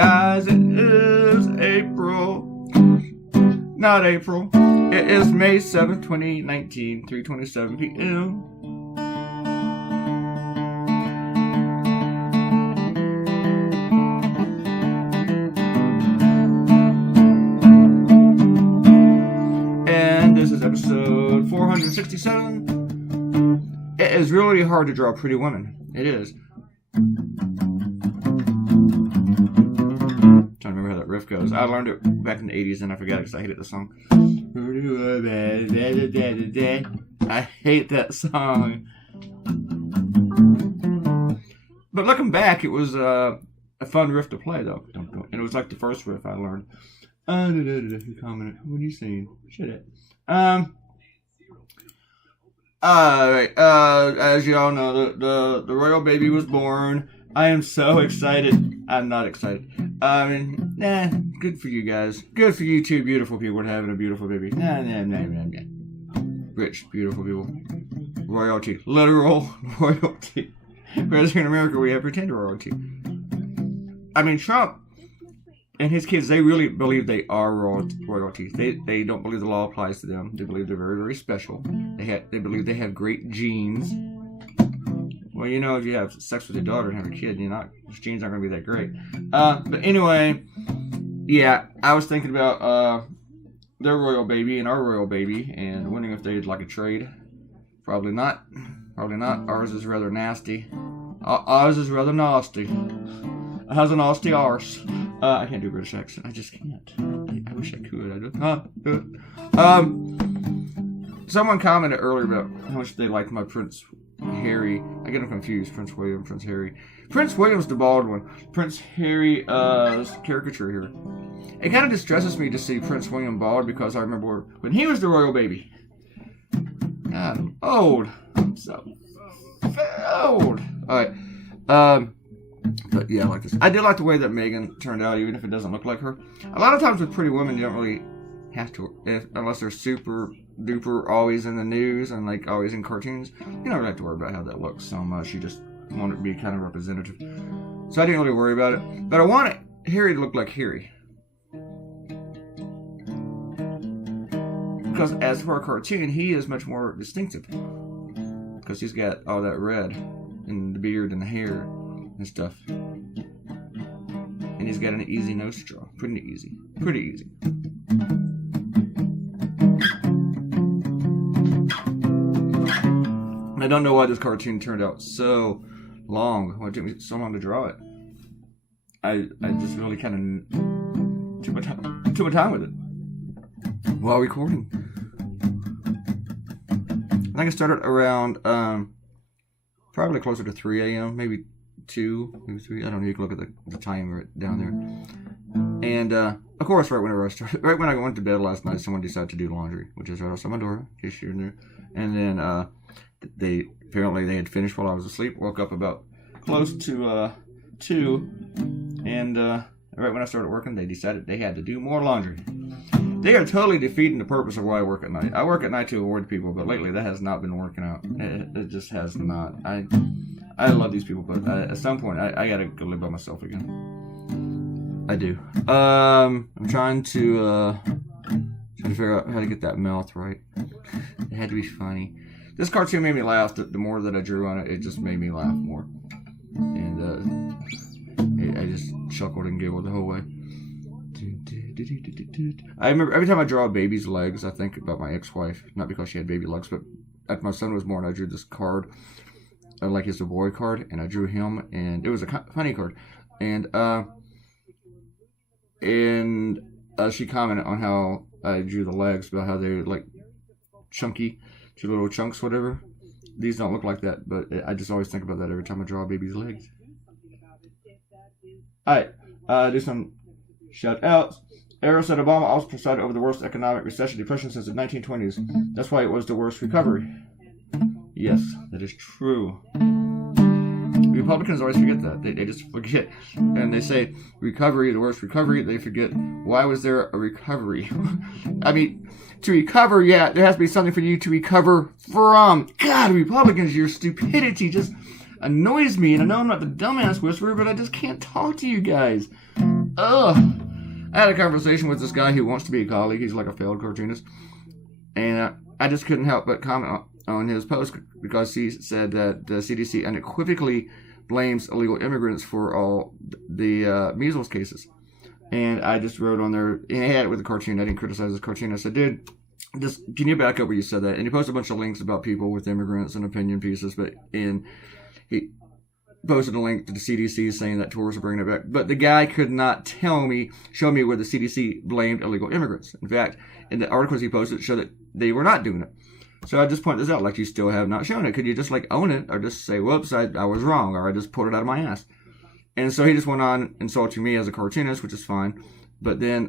Guys, it is April. Not April. It is May 7th, 2019, 3:27 p.m. And this is episode 467. It is really hard to draw pretty women. It is. Trying to remember how that riff goes. I learned it back in the 80s and I forgot it because I hated the song. I hate that song. But looking back, it was a fun riff to play though. And it was like the first riff I learned. Who commented? What are you saying? Shut it. Alright, as you all know, the royal baby was born. I am so excited. I'm not excited. Good for you guys. Good for you two beautiful people having a beautiful baby. Nah. Rich, beautiful people. Royalty. Literal royalty. Whereas here in America, we have pretend royalty. I mean, Trump and his kids, they really believe they are royalty. They don't believe the law applies to them. They believe they're very, very special. They believe they have great genes. Well, you know, if you have sex with your daughter and have a kid, those genes aren't going to be that great. But anyway, yeah, I was thinking about their royal baby and our royal baby and wondering if they'd like a trade. Probably not. Probably not. Ours is rather nasty. Ours is rather nasty. It has a nasty arse. I can't do a British accent. I just can't. I wish I could. Someone commented earlier about how much they liked my Prince Harry. I get them confused. Prince William, Prince Harry. Prince William's the bald one. Prince Harry, caricature here. It kind of distresses me to see Prince William bald because I remember when he was the royal baby. God, I'm old. I'm so old. Alright. But yeah, I like this. I did like the way that Meghan turned out, even if it doesn't look like her. A lot of times with pretty women, you don't really have to, unless they're super duper always in the news and like always in cartoons. You don't really have to worry about how that looks so much. You just want it to be kind of representative. So I didn't really worry about it. But I wanted Harry to look like Harry. Because as for a cartoon, he is much more distinctive. Because he's got all that red in the beard and the hair and stuff. And he's got an easy nose to draw. Pretty easy. Pretty easy. I don't know why this cartoon turned out so long. Why it took me so long to draw it. I just really kind of took my time with it while recording. I think I started around probably closer to 3 a.m. Maybe 2, maybe 3. I don't know. You can look at the timer down there. And of course, right when I went to bed last night, someone decided to do laundry, which is right outside my door, in case you're new. And then they had finished while I was asleep. Woke up about close to 2, and right when I started working, they decided they had to do more laundry. They are totally defeating the purpose of why I work at night. I work at night to avoid people, but lately that has not been working out. It just has not. I love these people, but at some point I gotta go live by myself again. I do. I'm trying to figure out how to get that mouth right. It had to be funny. This cartoon made me laugh. The more that I drew on it, it just made me laugh more. And I just chuckled and giggled the whole way. I remember every time I draw a baby's legs, I think about my ex-wife. Not because she had baby legs, but after my son was born, I drew this card, like it's a boy card, and I drew him, and it was a funny card. And she commented on how I drew the legs, about how they're like chunky, 2 little chunks, whatever. These don't look like that, but I just always think about that every time I draw a baby's legs. Alright, do some shout outs. Arrow said Obama also presided over the worst economic recession depression since the 1920s. That's why it was the worst recovery. Yes, that is true. Republicans always forget that. They just forget. And they say, recovery, the worst recovery. They forget, why was there a recovery? I mean, to recover, yeah, there has to be something for you to recover from. God, Republicans, your stupidity just annoys me. And I know I'm not the dumbass whisperer, but I just can't talk to you guys. ugh. I had a conversation with this guy who wants to be a colleague. He's like a failed cartoonist. And I just couldn't help but comment on his post because he said that the CDC unequivocally blames illegal immigrants for all the measles cases. And I just wrote on there, and I had it with a cartoon. I didn't criticize his cartoon. I said, dude, just can you back up where you said that? And he posted a bunch of links about people with immigrants and opinion pieces, and he posted a link to the CDC saying that tourists are bringing it back. But the guy could not show me where the CDC blamed illegal immigrants. In fact, in the articles he posted, showed that they were not doing it. So I just point this out, like, you still have not shown it. Could you just, like, own it, or just say, whoops, I was wrong, or I just pulled it out of my ass? And so he just went on insulting me as a cartoonist, which is fine. But then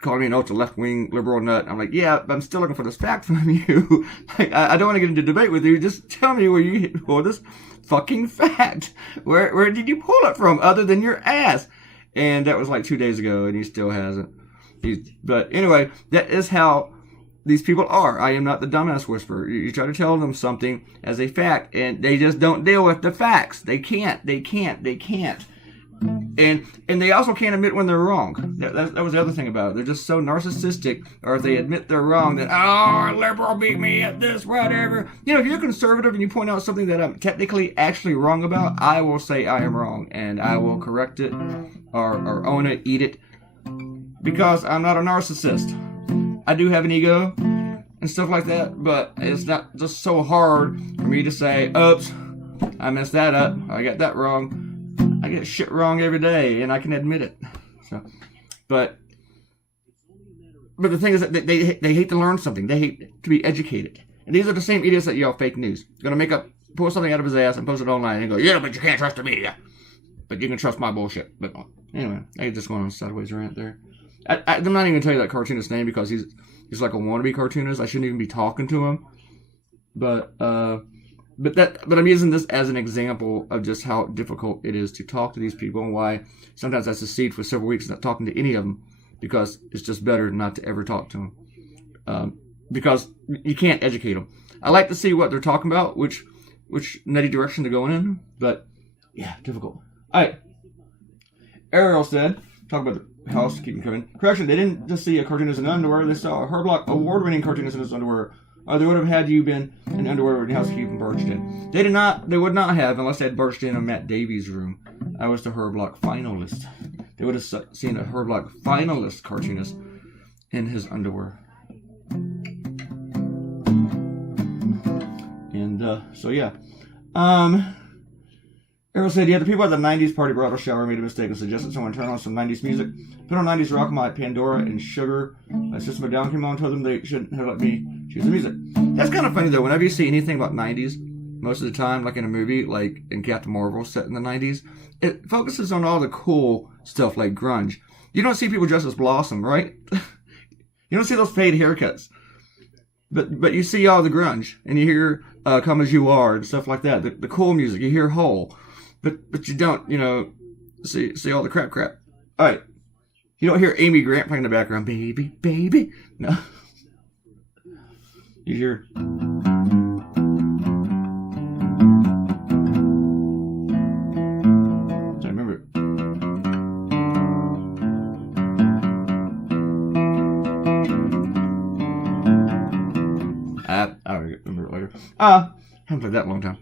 called me an ultra left-wing liberal nut. I'm like, yeah, but I'm still looking for this fact from you. Like, I don't want to get into debate with you. Just tell me where you pulled this fucking fact. Where did you pull it from other than your ass? And that was like 2 days ago, and he still hasn't. But anyway, that is how these people are. I am not the dumbass whisperer. You try to tell them something as a fact, and they just don't deal with the facts. They can't. And they also can't admit when they're wrong. That was the other thing about it. They're just so narcissistic, or if they admit they're wrong, then, oh, a liberal beat me at this, whatever. You know, if you're conservative and you point out something that I'm technically actually wrong about, I will say I am wrong, and I will correct it, or own it, eat it, because I'm not a narcissist. I do have an ego and stuff like that, but it's not just so hard for me to say, oops, I messed that up, I got that wrong. I get shit wrong every day, and I can admit it. So, but the thing is that they hate to learn something. They hate to be educated. And these are the same idiots that yell fake news. They're going to pull something out of his ass and post it online and go, yeah, but you can't trust the media. But you can trust my bullshit. But anyway, I just going on a sideways rant there. I'm not even going to tell you that cartoonist's name because he's like a wannabe cartoonist. I shouldn't even be talking to him. But I'm using this as an example of just how difficult it is to talk to these people, and why sometimes I succeed for several weeks not talking to any of them, because it's just better not to ever talk to them. Because you can't educate them. I like to see what they're talking about, which nutty direction they're going in, but yeah, difficult. All right. Ariel said, talk about the housekeeping coming. Correction, they didn't just see a cartoonist in underwear, they saw a Herblock award-winning cartoonist in his underwear. Or they would have had you been in underwear with housekeeping barged in. They would not have, unless they had barged in Matt Davies' room. I was the Herblock finalist. They would have seen a Herblock finalist cartoonist in his underwear. And, so yeah. Errol said, yeah, the people at the 90s party bridal shower made a mistake and suggested someone turn on some 90s music. Put on 90s rock by Pandora and Sugar. My System of a Down came on and told them they shouldn't have let me choose the music. That's kind of funny, though. Whenever you see anything about 90s, most of the time, like in a movie, like in Captain Marvel set in the 90s, it focuses on all the cool stuff like grunge. You don't see people dressed as Blossom, right? You don't see those fade haircuts. But you see all the grunge, and you hear Come As You Are and stuff like that. The cool music. You hear Hole. But you don't, see all the crap. All right. You don't hear Amy Grant playing in the background. Baby, baby. No. You hear... I remember it. I'll remember it later. Haven't played that in a long time.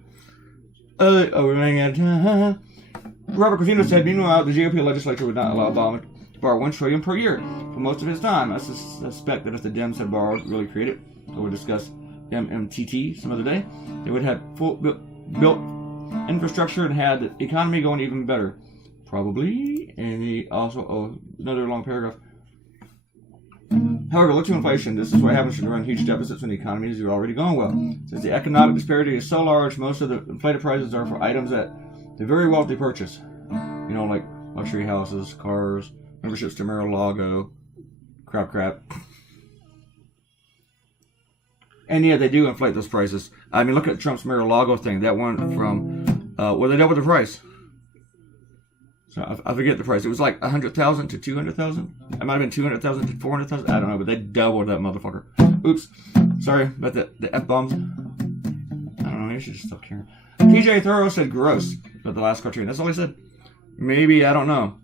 We're running out of time. Robert Claytoonz said, meanwhile, the GOP legislature would not allow Obama to borrow $1 trillion per year for most of his time. I suspect that if the Dems had borrowed, really created, so we'll discuss MMTT some other day, they would have full built infrastructure and had the economy going even better. Probably. And he also, another long paragraph. However, look to inflation. This is what happens when you run huge deficits when the economies are already going well. Since the economic disparity is so large, most of the inflated prices are for items that the very wealthy purchase. Like luxury houses, cars, memberships to Mar-a-Lago, crap. And yeah, they do inflate those prices. I mean, look at Trump's Mar-a-Lago thing. That one from, they doubled the price. So I forget the price. It was like 100,000 to 200,000. It might have been 200,000 to 400,000. I don't know, but they doubled that motherfucker. Oops. Sorry about the F-bombs. I don't know. Maybe I should just stop caring. TJ Thorough said gross about the last cartoon. That's all he said. Maybe, I don't know.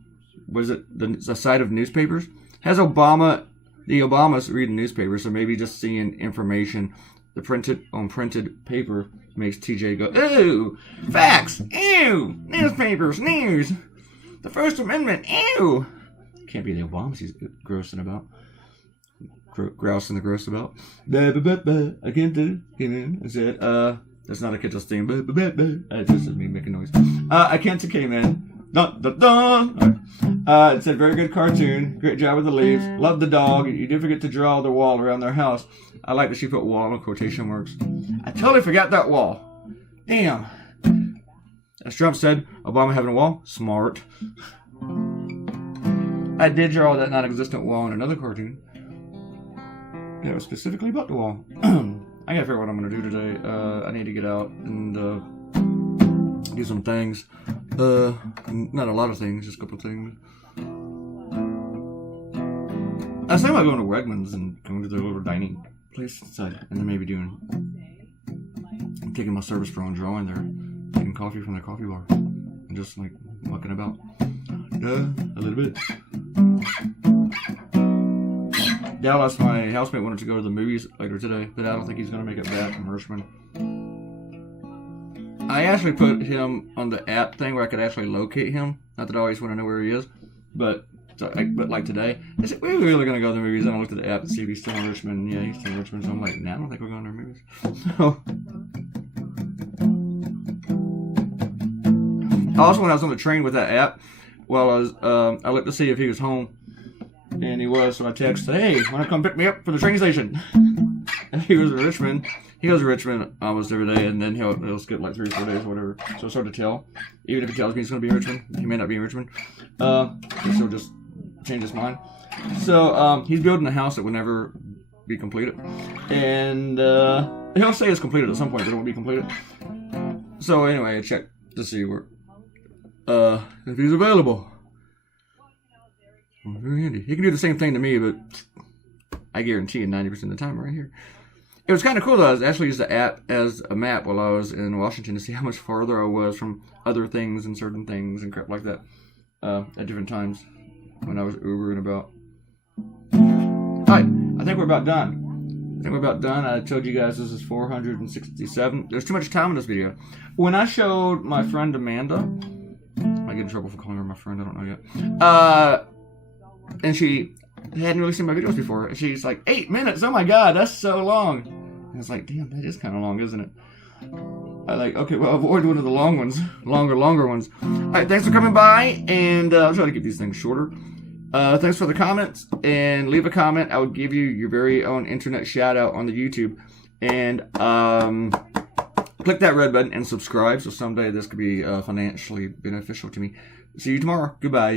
was it the side of newspapers? Has the Obamas reading newspapers, so maybe just seeing information, the printed paper makes TJ go, ooh, facts, ew, newspapers, news, the First Amendment, ew. Can't be the Obamas he's grousing about. Grousing the gross about. I can't do it. I said, that's not a Kitchell's theme. It's just me making noise. I can't came in. Dun, dun, dun. It said, very good cartoon. Great job with the leaves. Love the dog. You did forget to draw the wall around their house. I like that she put wall in quotation marks. I totally forgot that wall. Damn. As Trump said, Obama having a wall? Smart. I did draw that non-existent wall in another cartoon. Yeah, it was specifically about the wall. I gotta figure out what I'm gonna do today. I need to get out and do some things. Not a lot of things, just a couple of things. I was thinking about going to Wegmans and going to their little dining place inside, and then maybe taking my service pro and drawing there, getting coffee from the coffee bar, and just like mucking about. A little bit. Dallas, my housemate, wanted to go to the movies later today, but I don't think he's going to make it back from Richmond. I actually put him on the app thing where I could actually locate him. Not that I always want to know where he is, but like today, I said, we're really going to go to the movies, and I looked at the app and see if he's still in Richmond. Yeah, he's still in Richmond, so I'm like, nah, I don't think we're going to the movies. So, also, when I was on the train with that app, I looked to see if he was home. And he was, so I texted, hey, want to come pick me up for the train station? And he was in Richmond. He goes to Richmond almost every day, and then he'll skip like 3 or 4 days or whatever. So it's hard to tell. Even if he tells me he's going to be in Richmond, he may not be in Richmond. He'll just change his mind. So he's building a house that will never be completed. And he'll say it's completed at some point, but it won't be completed. So anyway, I checked to see where if he's available. Very handy. He can do the same thing to me, but I guarantee you 90% of the time right here. It was kind of cool though. I actually used the app as a map while I was in Washington to see how much farther I was from other things and certain things and crap like that at different times when I was Ubering about. Alright, I think we're about done. I told you guys this is 467. There's too much time in this video. When I showed my friend Amanda, I get in trouble for calling her my friend, I don't know yet. And she hadn't really seen my videos before. And she's like, 8 minutes, oh my god, that's so long. And I was like, damn, that is kind of long, isn't it? I like, okay, well, avoid one of the long ones. Longer ones. Alright, thanks for coming by, and I'll try to keep these things shorter. Thanks for the comments, and leave a comment. I will give you your very own internet shout out on the YouTube. And click that red button and subscribe, so someday this could be financially beneficial to me. See you tomorrow. Goodbye.